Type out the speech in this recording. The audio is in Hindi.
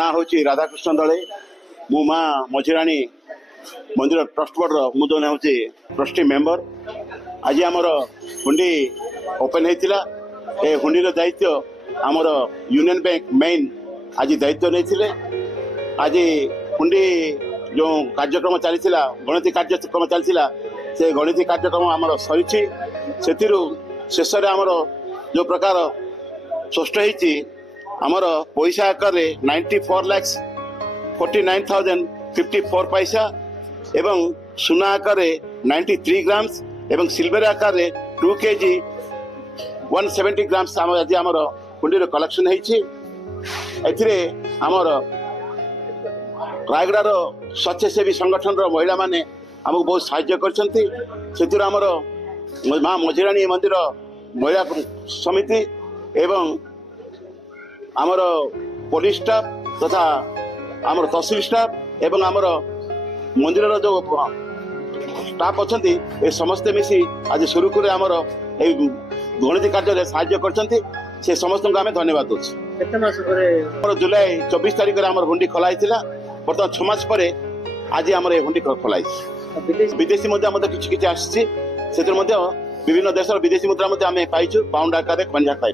ना हूँ राधाकृष्ण दले मु माँ मझिराणी मंदिर ट्रस्ट बोर्ड मुझे हूँ ट्रस्टी मेंबर। आज आमर हुंडी ओपन होता ए हुंडी दायित्व आमर यूनियन बैंक मेन आज दायित्व नहीं। आज हुंडी जो कार्यक्रम चली गणति कार्यक्रम चली से गणति कार्यक्रम आमर सरी शेष आमर जो प्रकार स्पष्ट होती आमर पैसा आकार 94,49,054 पैसा एवं सुना आकार 93 ग्राम्स एवं सिल्वर आकार 2 kg 170 ग्राम्स आज आमर हुंडी कलेक्शन होती। आमर रायगड़ार स्वच्छासेवी संगठन महिला माने आमको बहुत साहाय्य कर आमर माँ मझिराणी मंदिर महिला समिति एवं आमर पुलिस स्टाफ तथा आमर तहसील स्टाफ एवं आमर मंदिर जो स्टाफ अच्छा ए समस्ते मिसी आज सुरुखुरे आमर गणति कार्य साहाय्य कर समस्त को आम धन्यवाद दूसरे। जुलाई 24 तारीख में आमर हुंडी खोलाई बर्तमान 6 मास पर आज आम हुंडी खोलाई। विदेशी मुद्रा किसी आसी विभिन्न देश विदेशी मुद्रा पाइछु पाउंड आकार 50 पाई।